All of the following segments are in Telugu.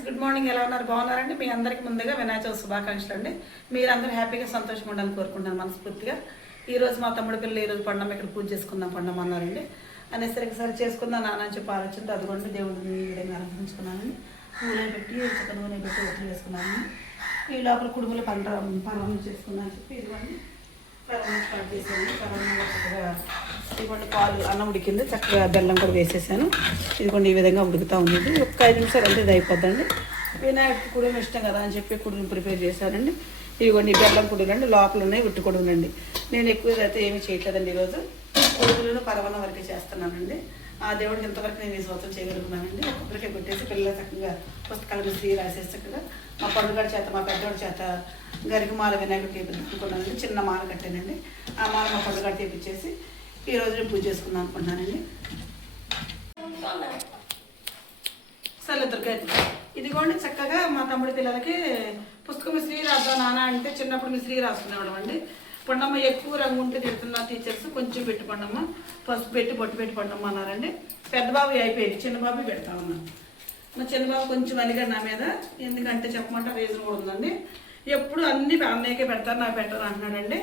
Friends good morning. ఎలా ఉన్నారు? బాగున్నారండి? మీ అందరికి ముందుగా వినాయక చవితి శుభాకాంక్షలు అండి. మీరందరూ హ్యాపీగా సంతోషంగా ఉండాలని కోరుకుంటున్నాను మనస్ఫూర్తిగా. ఈరోజు మా తమ్ముడి పిల్లలు ఈరోజు పండం ఇక్కడ పూజ చేసుకుందాం పండమ్మ అన్నారండి. అనేసరికి సరే చేసుకుందాం నాన్న అని చెప్పి ఆలోచనతో అదిగోండి దేవుడిని విధంగా అలంకరించుకున్నానండి. నూనె పెట్టి చికెన్ నూనె పెట్టి ఒట్లు వేసుకున్నాను ఈ లోపల కుడుములు పంట పర్వం చేసుకున్నాను చెప్పి ఇదిగోండి. పర్వం స్టార్ట్ చేశాను. పర్వం చక్కగా ఇదిగోండి పాలు అన్నం ఉడికింది. చక్కగా బెల్లం కూడా వేసేసాను. ఇదిగోండి ఈ విధంగా ఉడుకుతూ ఉంది ఒక ఐదు నిమిషాలు అంటే ఇది అయిపోద్దండి. వినాయకుడి కుడుము ఇష్టం కదా అని చెప్పి కుడుము ప్రిపేర్ చేశానండి. ఇదిగోండి బెల్లం కుడులు అండి లోపల ఉన్నాయి ఉట్టు కుడుములండి నేను ఎక్కువ అయితే ఏమీ చేయట్లేదండి ఈరోజు. కుడుములను పరవన వరకే చేస్తున్నానండి. ఆ దేవుడికి ఇంతవరకు నేను ఈ సంవత్సరం చేయగలుగుతున్నానండి. ఒక్కొక్కరికే కొట్టేసి పిల్లలు చక్కగా పుస్తకాలు తీసి రాసేసి చక్కగా మా పండుగడి చేత మా పెద్దోడి చేత గరికి మాల వినాయకుడు చేపించుకున్నానండి చిన్న మాల కట్టానండి. ఆ మాల మా పండుగ తీపిచ్చేసి ఈ రోజు నేను పూజ చేసుకుందాం అనుకుంటున్నానండి. సర్లేద్దరికై ఇదిగోండి చక్కగా మా తమ్ముడి పిల్లలకి పుస్తకం మిశ్రీ రాద్దాం నాన్న అంటే చిన్నప్పుడు మీ శ్రీ రాసుకునేవాళ్ళం అండి. పండమ్మ ఎక్కువ రంగు ఉంటే తిడుతున్న టీచర్స్ కొంచెం పెట్టి పండమ్మ పసుపు పెట్టి బొట్టు పెట్టి పండమ్మ అన్నారండి. పెద్ద బాబు అయిపోయింది చిన్న బాబు పెడతా ఉన్నాను మా చిన్న బాబు కొంచెం అలిగాడు నా మీద ఎందుకంటే చెప్పమంటే రీజన్ కూడా ఉందండి. ఎప్పుడు అన్ని అన్నయ్యకే పెడతారు నాకు పెట్టను అంటున్నాడండి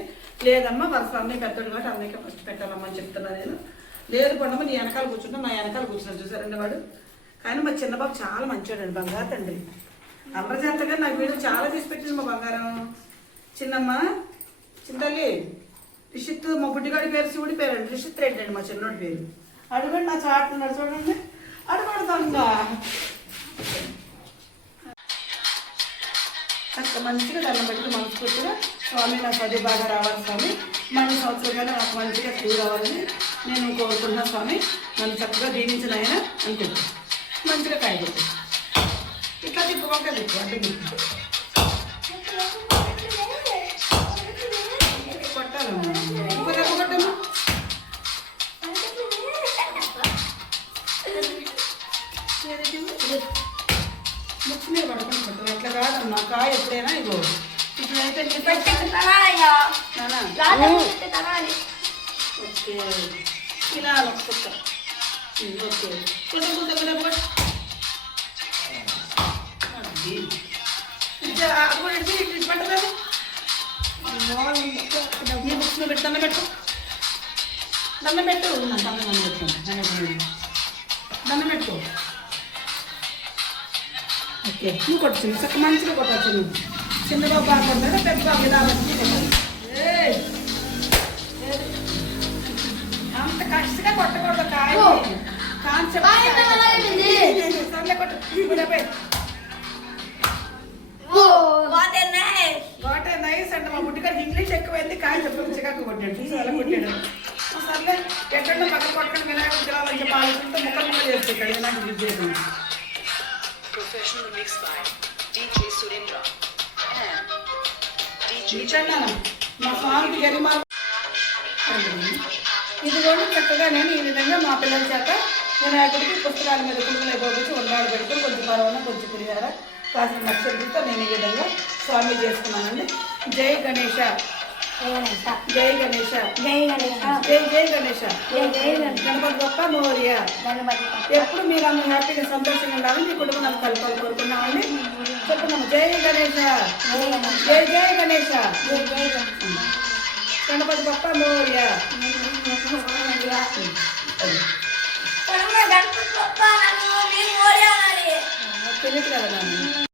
లేదమ్మా వరుస అన్నయ్య పెద్దడు కాబట్టి అన్నయ్యకే ఫస్ట్ పెట్టాలమ్మా అని చెప్తున్నా నేను. లేదు పండమ్మ నీ వెనకాల కూర్చుంటే నా వెనకాల కూర్చున్నాను చూసారండి వాడు. కానీ మా చిన్నబాబు చాలా మంచివాడండి బంగారు తండ్రి. అమరజాతగా నా వీడియో చాలా తీసి పెట్టింది మా బంగారం. చిన్నమ్మ చింతల్లి రిషిత్ మా బుడ్డిగాడి పేరు శివుడి పేరు అండి రిషిత్ రెడ్డి అండి మా చిన్నోడి పేరు. అడుగుడు నా చాటున్నాడు చూడండి అడగడతాంగా చక్క మంచిగా దండం పెట్టి మనస్ఫూర్తిగా స్వామి నాకు పది బాగా రావాలి స్వామి. మన సంవత్సరంగా నాకు మంచిగా ఫ్రీ రావాలని నేను కోరుకుంటున్నా స్వామి. నన్ను చక్కగా దీవించిన ఆయన అనుకుంటా మంచిగా కాయ ఇట్లా తిప్పు పక్క తిప్పు అంటే తిప్పు. కొట్టాలమ్మా ఇంకో దెబ్బ కొట్టమ్మా ముక్కు మీద పడుకొని కొట్టాలి అట్లా కాదమ్మా కాయ ఎప్పుడైనా ఇగో ఇప్పుడైతే నానా? ఓకే. ఇలా ఒక్క ఓకే. కొట్టు కొట్టు కొట్టు పెట్టు దండం పెట్టు. దండం పెట్టు. దండం పెట్టు. ఓకే. నువ్వు కొట్టు చిన్న చక్క మంచిగా కొట్టచ్చు నువ్వు చిన్న బాబు బాగా కొట్టాడు పెద్ద బాబు ఇలా వచ్చి కొట్టాలి ఏయ్. ఏయ్. అంత కష్టంగా కొట్టకూడదు కాయ కాన్సెప్ట్ కాయ ఎంత అలాగేంది? సర్లే కొట్టు. ఇప్పుడు పోయి. What nice. అంటే మా బుడ్డిగారికి ఇంగ్లీష్ ఎక్కువైంది కాయ చెప్పు చికాకు కొట్టాడు. చూసి అలా కొట్టాడు. ఆ సర్లే ఎక్కడో పక్కన కొట్టడం వినాయకుడు తినాలని చెప్పి ఆలోచనతో ముక్కలు ముక్కలు చేసి పెట్టాడు వినాయకుడు విజయం Professional mix by DJ Surendra and DJ మా స్వామికి గరిమా ఇది కూడా చక్కగా నేను ఈ విధంగా మా పిల్లల చేత వినాయకుడికి పుస్తకాల మీద కుడుములు అయిపోయి ఉండాలి పెట్టుకుని కొంచెం పరవన కొంచెం పులిహార కాసిన నక్షత్రంతో నేను ఈ విధంగా స్వామి చేసుకున్నానండి. జై గణేష. జై గణేష జై జై జై గణేష జై జై గణేష. గణపతి గొప్ప మౌర్య గణపతి ఎప్పుడు మీరు అందరూ హ్యాపీగా సంతోషంగా ఉండాలని మీ కుటుంబం కలపాలి కోరుకున్నామండి చెప్పున్నాము జై గణేష జై జై గణేష జై జై గణేష గణపతి బప్ప మౌర్య తెలియదు కదా